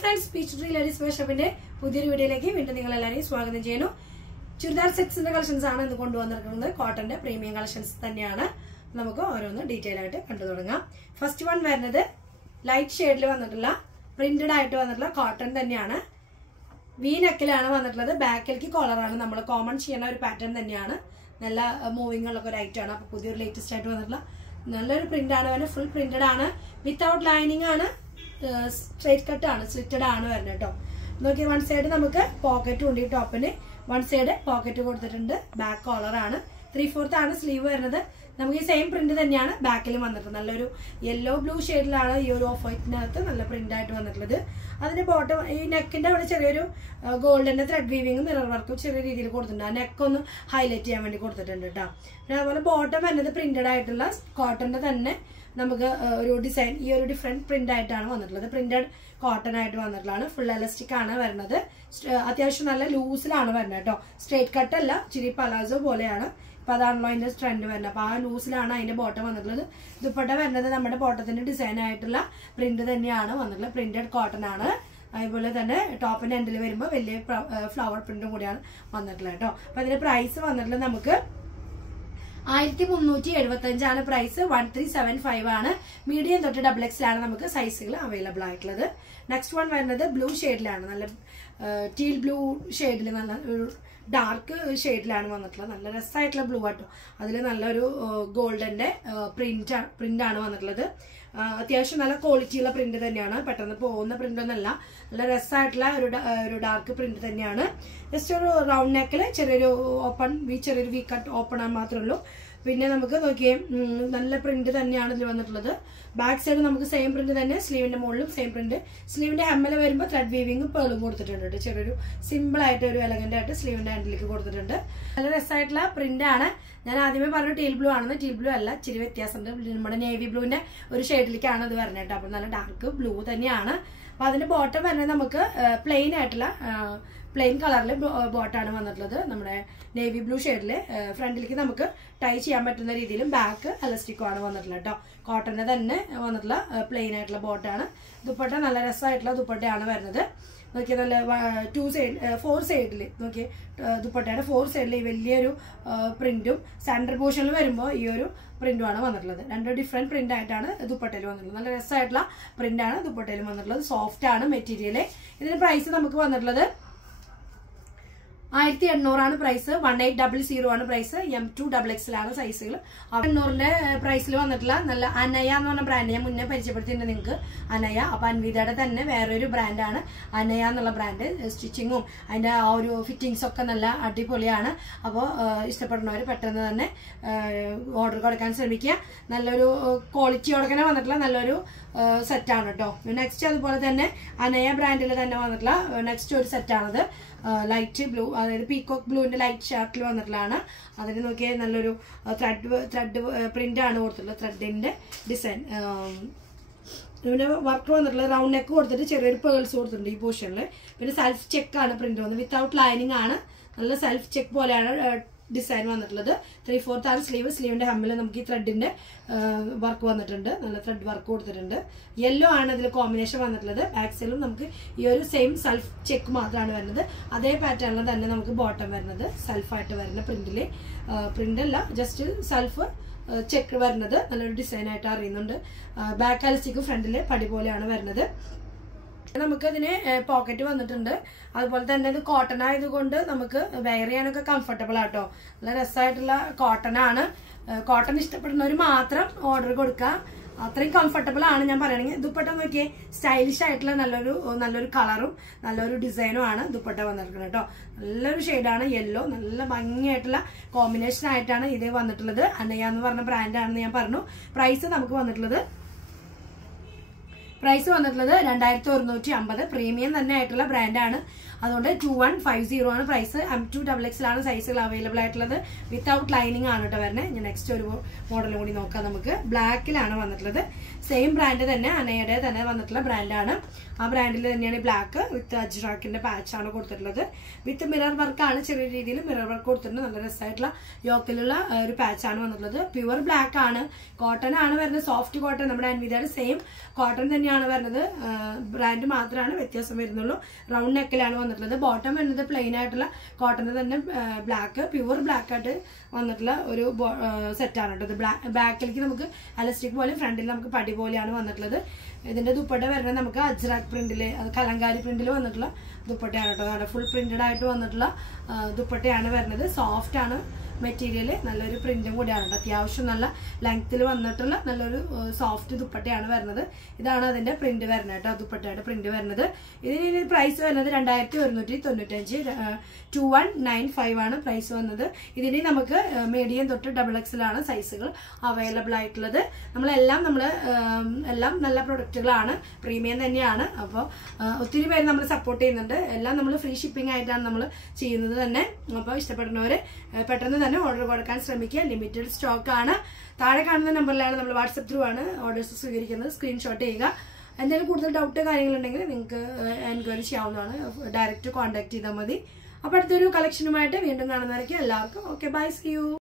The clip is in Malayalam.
friends, Peach Tree Ladies Wear Shopന്റെ പുതിയൊരു വീഡിയോയിലേക്ക് വീണ്ടും നിങ്ങൾ എല്ലാവരെയും സ്വാഗതം ചെയ്യുന്നു. ചുരിദാർ സെറ്റ്സിന്റെ കളക്ഷൻസ് ആണ് ഇന്ന് കൊണ്ടുവന്നിരിക്കുന്നത്. കോട്ടന്റെ പ്രീമിയം കളക്ഷൻസ് തന്നെയാണ്. നമുക്ക് ഓരോന്ന് ഡീറ്റെയിൽ ആയിട്ട് കണ്ടു തുടങ്ങാം. ഫസ്റ്റ് വൺ വരുന്നത് ലൈറ്റ് ഷെയ്ഡിൽ വന്നിട്ടുള്ള പ്രിന്റഡ് ആയിട്ട് വന്നിട്ടുള്ള കോട്ടൺ തന്നെയാണ്. വി നെക്കിലാണ് വന്നിട്ടുള്ളത്. ബാക്കിലേക്ക് കോളറാണ്. നമ്മൾ കോമൺ ചെയ്യുന്ന ഒരു പാറ്റേൺ തന്നെയാണ്. നല്ല മൂവിംഗ് ഉള്ള ഒരു ഐറ്റം ആണ്. അപ്പോൾ പുതിയൊരു ലേറ്റസ്റ്റ് ആയിട്ട് വന്നിട്ടുള്ള നല്ലൊരു പ്രിന്റ് ആണ് വരുന്നത്. ഫുൾ പ്രിന്റഡ് ആണ്. വിത്തൗട്ട് ലൈനിങ് ആണ്. സ്ട്രേറ്റ് കട്ട് ആണ്. സ്ലിറ്റഡ് ആണ് വരുന്നത് കേട്ടോ. നോക്കി വൺ സൈഡ് നമുക്ക് പോക്കറ്റ് ഉണ്ട്. ഈ ടോപ്പിന് വൺ സൈഡ് പോക്കറ്റ് കൊടുത്തിട്ടുണ്ട്. ബാക്ക് കോളർ ആണ്. 3/4 ആണ് സ്ലീവ് വരുന്നത്. നമുക്ക് ഈ സെയിം പ്രിന്റ് തന്നെയാണ് ബാക്കിലും വന്നിട്ടുള്ളത്. നല്ലൊരു യെല്ലോ ബ്ലൂ ഷെയ്ഡിലാണ് ഈ ഒരു ഓഫ് വൈറ്റിനകത്ത് നല്ല പ്രിന്റ് ആയിട്ട് വന്നിട്ടുള്ളത്. അതിന്റെ ബോട്ടം ഈ നെക്കിന്റെ അവിടെ ചെറിയൊരു ഗോൾഡിന്റെ ത്രെഡ് വീവിങ്ങും മിറർ വർക്കും ചെറിയ രീതിയിൽ കൊടുത്തിട്ടുണ്ട്. ആ നെക്കൊന്ന് ഹൈലൈറ്റ് ചെയ്യാൻ വേണ്ടി കൊടുത്തിട്ടുണ്ട് കേട്ടോ. പിന്നെ അതുപോലെ ബോട്ടം വരുന്നത് പ്രിന്റഡ് ആയിട്ടുള്ള കോട്ടന്റെ തന്നെ നമുക്ക് ഒരു ഡിസൈൻ ഈ ഒരു ഡിഫറെന്റ് പ്രിന്റ് ആയിട്ടാണ് വന്നിട്ടുള്ളത്. പ്രിന്റഡ് കോട്ടൺ ആയിട്ട് വന്നിട്ടുള്ളതാണ്. ഫുൾ എലാസ്റ്റിക് ആണ് വരുന്നത്. അത്യാവശ്യം നല്ല ലൂസിലാണ് വരുന്നത് കേട്ടോ. സ്ട്രേറ്റ് കട്ട് അല്ല, ചിരി പലാസോ പോലെയാണ്. അപ്പൊ അതാണല്ലോ അതിന്റെ ട്രെൻഡ് വരുന്നത്. അപ്പൊ ആ ലൂസിലാണ് അതിന്റെ ബോട്ടം വന്നിട്ടുള്ളത്. ദുപ്പട്ട വരുന്നത് നമ്മുടെ ബോട്ടത്തിന്റെ ഡിസൈൻ ആയിട്ടുള്ള പ്രിന്റ് തന്നെയാണ് വന്നിട്ടുള്ളത്. പ്രിന്റഡ് കോട്ടൺ ആണ്. അതുപോലെ തന്നെ ടോപ്പിന്റെ എൻഡിൽ വരുമ്പോൾ വലിയ ഫ്ലവർ പ്രിന്റും കൂടിയാണ് വന്നിട്ടുള്ളത് കേട്ടോ. അപ്പൊ അതിന്റെ പ്രൈസ് വന്നിട്ടുള്ളത് നമുക്ക് 1375 ആണ് പ്രൈസ്. 1375 ആണ്. മീഡിയം തൊട്ട് XXL ആണ് നമുക്ക് സൈസുകൾ അവൈലബിൾ ആയിട്ടുള്ളത്. നെക്സ്റ്റ് വൺ വരുന്നത് ബ്ലൂ ഷെയ്ഡിലാണ്. നല്ല ടീൽ ബ്ലൂ ഷെയ്ഡിൽ നല്ല ഒരു ഡാർക്ക് ഷെയ്ഡിലാണ് വന്നിട്ടുള്ളത്. നല്ല രസമായിട്ടുള്ള ബ്ലൂ ആട്ടോ. അതിൽ നല്ലൊരു ഗോൾഡന്റെ പ്രിന്റ് ആണ് വന്നിട്ടുള്ളത്. അത്യാവശ്യം നല്ല ക്വാളിറ്റിയുള്ള പ്രിന്റ് തന്നെയാണ്. പെട്ടെന്ന് പോകുന്ന പ്രിന്റ് ഒന്നല്ല. നല്ല രസമായിട്ടുള്ള ഒരു ഡാർക്ക് പ്രിന്റ് തന്നെയാണ്. ജസ്റ്റ് ഒരു റൗണ്ട് നെക്കിൽ ചെറിയൊരു ചെറിയൊരു വി കട്ട് ഓപ്പൺ ആൻ മാത്രമേ ഉള്ളൂ. പിന്നെ നമുക്ക് നോക്കിയേ നല്ല പ്രിന്റ് തന്നെയാണ് ഇതിൽ വന്നിട്ടുള്ളത്. ബാക്ക് സൈഡ് നമുക്ക് സെയിം പ്രിന്റ് തന്നെ. സ്ലീവിന്റെ മുകളിലും സെയിം പ്രിന്റ്. സ്ലീവിന്റെ ഹെമ്മല വരുമ്പോൾ ത്രെഡ് വീവിങ്ങും പേളും കൊടുത്തിട്ടുണ്ട്. ചെറിയൊരു സിമ്പിൾ ആയിട്ട് ഒരു എലഗന്റ് ആയിട്ട് സ്ലീവിന്റെ ഹാൻഡിലേക്ക് കൊടുത്തിട്ടുണ്ട്. നല്ല രസമായിട്ടുള്ള പ്രിന്റ് ആണ്. ഞാൻ ആദ്യമേ പറഞ്ഞു ടീൽ ബ്ലൂ ആണെന്ന്. ടീൽ ബ്ലൂ അല്ല, ഇച്ചിരി വ്യത്യാസമുണ്ട്. നമ്മുടെ നേവി ബ്ലൂവിന്റെ ഒരു ഷെയ്ഡിലേക്കാണ് ഇത് വരുന്നത് കേട്ടോ. അപ്പൊ നല്ല ഡാർക്ക് ബ്ലൂ തന്നെയാണ്. അപ്പൊ അതിന്റെ ബോട്ടം വരുന്നത് നമുക്ക് പ്ലെയിൻ ആയിട്ടുള്ള പ്ലെയിൻ കളറിൽ ബോട്ടാണ് വന്നിട്ടുള്ളത്. നമ്മുടെ നേവി ബ്ലൂ ഷെയ്ഡില് ഫ്രണ്ടിലേക്ക് നമുക്ക് ടൈ ചെയ്യാൻ പറ്റുന്ന രീതിയിലും ബാക്ക് എലാസ്റ്റിക്കും ആണ് വന്നിട്ടുള്ളത് കേട്ടോ. കോട്ടന്റെ തന്നെ വന്നിട്ടുള്ള പ്ലെയിൻ ആയിട്ടുള്ള ബോട്ടാണ്. ദുപ്പട്ട നല്ല രസമായിട്ടുള്ള ദുപ്പട്ടയാണ് വരുന്നത്. നോക്കിയ നല്ല 4 സൈഡിൽ നോക്കിയ ദുപ്പട്ടയുടെ 4 സൈഡിൽ വലിയൊരു പ്രിന്റും സെന്റർ പോർഷനിൽ വരുമ്പോൾ ഈ ഒരു പ്രിന്റുമാണ് വന്നിട്ടുള്ളത്. രണ്ട് ഡിഫറെന്റ് പ്രിന്റ് ആയിട്ടാണ് ദുപ്പട്ടയിൽ വന്നിട്ടുള്ളത്. നല്ല രസമായിട്ടുള്ള പ്രിന്റ് ആണ് ദുപ്പട്ടയിൽ വന്നിട്ടുള്ളത്. സോഫ്റ്റ് ആണ് മെറ്റീരിയല്. ഇതിന്റെ പ്രൈസ് നമുക്ക് വന്നിട്ടുള്ളത് 1800 ആണ് പ്രൈസ്. 1800 ആണ് പ്രൈസ്. M2XXL ആണ് സൈസുകൾ. 800ന്റെ പ്രൈസിൽ വന്നിട്ടുള്ള നല്ല അനയ എന്ന് പറഞ്ഞ ബ്രാൻഡ് ഞാൻ മുന്നേ പരിചയപ്പെടുത്തിയിട്ടുണ്ട് നിങ്ങൾക്ക്. അനയ. അപ്പൊ അൻവിതയുടെ തന്നെ വേറൊരു ബ്രാൻഡാണ് അനയ എന്നുള്ള ബ്രാൻഡ്. സ്റ്റിച്ചിങ്ങും അതിന്റെ ആ ഒരു ഫിറ്റിംഗ്സ് ഒക്കെ നല്ല അടിപൊളിയാണ്. അപ്പോൾ ഇഷ്ടപ്പെടുന്നവർ പെട്ടെന്ന് തന്നെ ഓർഡർ കൊടുക്കാൻ ശ്രമിക്കുക. നല്ലൊരു ക്വാളിറ്റിയോടെ തന്നെ വന്നിട്ടുള്ള നല്ലൊരു സെറ്റാണ് കേട്ടോ. നെക്സ്റ്റ് അതുപോലെ തന്നെ അനയ ബ്രാൻഡിൽ തന്നെ വന്നിട്ടുള്ള നെക്സ്റ്റ് ഒരു സെറ്റാണത്. ലൈറ്റ് ബ്ലൂ, അതായത് പീകോക്ക് ബ്ലൂവിന്റെ ലൈറ്റ് ഷർട്ടിൽ വന്നിട്ടുള്ളതാണ്. അതിന് നോക്കിയാൽ നല്ലൊരു ത്രെഡ് പ്രിന്റ് ആണ് കൊടുത്തിട്ടുള്ളത്. ത്രെഡിന്റെ ഡിസൈൻ. ഇതിന്റെ വർക്ക് വന്നിട്ടുള്ളത് റൗണ്ട് നെക്ക് കൊടുത്തിട്ട് ചെറിയൊരു പേൾസ് കൊടുത്തിട്ടുണ്ട് ഈ പോർഷനിൽ. പിന്നെ സെൽഫ് ചെക്ക് ആണ് പ്രിന്റ് വന്നത്. വിത്തൗട്ട് ലൈനിങ് ആണ്. നല്ല സെൽഫ് ചെക്ക് പോലെയാണ് ഡിസൈൻ വന്നിട്ടുള്ളത്. 3/4 ആണ് സ്ലീവ്. സ്ലീവിന്റെ ഹമ്മിൽ നമുക്ക് ഈ ത്രെഡിന്റെ വർക്ക് വന്നിട്ടുണ്ട്. നല്ല ത്രെഡ് വർക്ക് കൊടുത്തിട്ടുണ്ട്. യെല്ലോ ആണ് ഇതിൽ കോമ്പിനേഷൻ വന്നിട്ടുള്ളത്. ബാക്ക് സൈഡിലും നമുക്ക് ഈ ഒരു സെയിം സെൽഫ് ചെക്ക് മാത്രമാണ് വരുന്നത്. അതേ പാറ്റേണിൽ തന്നെ നമുക്ക് ബോട്ടം വരുന്നത് സെൽഫായിട്ട് വരുന്ന പ്രിന്റില്. പ്രിന്റ് അല്ല, ജസ്റ്റ് സെൽഫ് ചെക്ക് വരുന്നത്. നല്ലൊരു ഡിസൈൻ ആയിട്ട് അറിയുന്നുണ്ട്. ബാക്ക് എലാസ്റ്റിക് ഫ്രണ്ടില് പടി പോലെയാണ് വരുന്നത്. നമുക്ക് ഇതിന് പോക്കറ്റ് വന്നിട്ടുണ്ട്. അതുപോലെ തന്നെ ഇത് കോട്ടൺ ആയതുകൊണ്ട് നമുക്ക് വെയർ ചെയ്യാനൊക്കെ കംഫർട്ടബിൾ ആട്ടോ. നല്ല രസമായിട്ടുള്ള കോട്ടൺ ആണ്. കോട്ടൺ ഇഷ്ടപ്പെടുന്നവർ മാത്രം ഓർഡർ കൊടുക്കുക. അത്രയും കംഫർട്ടബിൾ ആണ് ഞാൻ പറയണെങ്കിൽ. ദുപ്പട്ട നോക്കിയേ സ്റ്റൈലിഷ് ആയിട്ടുള്ള നല്ലൊരു കളറും നല്ലൊരു ഡിസൈനും ആണ് ദുപ്പട്ട വന്നിരിക്കുന്നത് കേട്ടോ. നല്ലൊരു ഷെയ്ഡാണ് യെല്ലോ. നല്ല ഭംഗിയായിട്ടുള്ള കോമ്പിനേഷൻ ആയിട്ടാണ് ഇത് വന്നിട്ടുള്ളത്. അനയ എന്ന് പറഞ്ഞ ബ്രാൻഡാണെന്ന് ഞാൻ പറഞ്ഞു. പ്രൈസ് നമുക്ക് വന്നിട്ടുള്ളത് 2150. പ്രീമിയം തന്നെ ആയിട്ടുള്ള ബ്രാൻഡാണ്. അതുകൊണ്ട് 2150 ആണ് പ്രൈസ്. M2XXL ആണ് സൈസുകൾ അവൈലബിൾ ആയിട്ടുള്ളത്. വിത്തൗട്ട് ലൈനിങ് ആണ് കേട്ടോ വരുന്നത്. ഞാൻ നെക്സ്റ്റ് ഒരു മോഡലും കൂടി നോക്കാം. നമുക്ക് ബ്ലാക്കിലാണ് വന്നിട്ടുള്ളത്. സെയിം ബ്രാൻഡ് തന്നെ അനയുടെ തന്നെ വന്നിട്ടുള്ള ബ്രാൻഡാണ്. ആ ബ്രാൻഡിൽ തന്നെയാണ് ബ്ലാക്ക് വിത്ത് അജ്രാക്കിന്റെ പാച്ചാണ് കൊടുത്തിട്ടുള്ളത്. വിത്ത് മിറർ വർക്കാണ്, ചെറിയ രീതിയിൽ മിറർ വർക്ക് കൊടുത്തിട്ടുണ്ട്. നല്ല രസമായിട്ടുള്ള യോക്കിലുള്ള ഒരു പാച്ചാണ് വന്നിട്ടുള്ളത്. പ്യുവർ ബ്ലാക്ക് ആണ്, കോട്ടൺ ആണ് വരുന്നത്, സോഫ്റ്റ് കോട്ടൺ. നമ്മുടെ അൻവിതയുടെ സെയിം കോട്ടൺ തന്നെയാണ് വരുന്നത്, ബ്രാൻഡ് മാത്രമാണ് വ്യത്യാസം വരുന്നുള്ളൂ. റൗണ്ട് നെക്കിലാണ് വന്നിട്ടുള്ളത്. ബോട്ടം വരുന്നത് പ്ലെയിൻ ആയിട്ടുള്ള കോട്ടൺ തന്നെ, ബ്ലാക്ക് പ്യുവർ ബ്ലാക്ക് ആയിട്ട് വന്നിട്ടുള്ള ഒരു സെറ്റാണ് കേട്ടോ. ഇത് ബാക്കിലേക്ക് നമുക്ക് അലസ്റ്റിക് പോലെ, ഫ്രണ്ടിൽ നമുക്ക് പടി പോലെയാണ് വന്നിട്ടുള്ളത്. ഇതിന്റെ ദുപ്പട്ട വരുന്നത് നമുക്ക് അജ്രാക്ക് പ്രിന്റില്, അത് കലങ്കാരി പ്രിന്റിൽ വന്നിട്ടുള്ള ദുപ്പട്ടയാണ് കേട്ടോ. ഫുൾ പ്രിന്റഡ് ആയിട്ട് വന്നിട്ടുള്ള ദുപ്പട്ടയാണ് വരുന്നത്. സോഫ്റ്റ് ആണ് മെറ്റീരിയൽ, നല്ലൊരു പ്രിന്റും കൂടിയാണ് കേട്ടോ. അത്യാവശ്യം നല്ല ലെങ്ത്തിൽ വന്നിട്ടുള്ള നല്ലൊരു സോഫ്റ്റ് ദുപ്പട്ടയാണ് വരുന്നത്. ഇതാണ് അതിന്റെ പ്രിന്റ് വരുന്നത് കേട്ടോ, ദുപ്പട്ടയുടെ പ്രിന്റ് വരുന്നത്. ഇതിന് പ്രൈസ് വരുന്നത് 2195, 2195 ആണ് പ്രൈസ് വന്നത്. ഇതിന് നമുക്ക് മീഡിയം തൊട്ട് XXL ആണ് സൈസുകൾ അവൈലബിൾ ആയിട്ടുള്ളത്. എല്ലാം നല്ല പ്രൊഡക്റ്റുകളാണ്, പ്രീമിയം തന്നെയാണ്. അപ്പോൾ ഒത്തിരി പേര് നമ്മൾ സപ്പോർട്ട് ചെയ്യുന്നുണ്ട്. എല്ലാം നമ്മൾ ഫ്രീ ഷിപ്പിംഗ് ആയിട്ടാണ് നമ്മൾ ചെയ്യുന്നത് തന്നെ. അപ്പോൾ ഇഷ്ടപ്പെടുന്നവർ പെട്ടെന്ന് തന്നെ ഓർഡർ കൊടുക്കാൻ ശ്രമിക്കുക. ലിമിറ്റഡ് സ്റ്റോക്ക് ആണ്. താഴെ കാണുന്ന നമ്പറിലാണ് നമ്മൾ വാട്സപ്പ് ത്രൂ ആണ് ഓർഡേഴ്സ് സ്വീകരിക്കുന്നത്. സ്ക്രീൻഷോട്ട് ചെയ്യുക. എന്തെങ്കിലും കൂടുതൽ ഡൗട്ട് കാര്യങ്ങളുണ്ടെങ്കിൽ നിങ്ങൾക്ക് എൻക്വയറി ചെയ്യാവുന്നതാണ്. ഡയറക്റ്റ് കോൺടാക്ട് ചെയ്താൽ മതി. അപ്പോൾ അടുത്തൊരു കളക്ഷനുമായിട്ട് വീണ്ടും കാണുന്നവരേക്കും എല്ലാവർക്കും ഓക്കെ, ബൈ, സീ യു.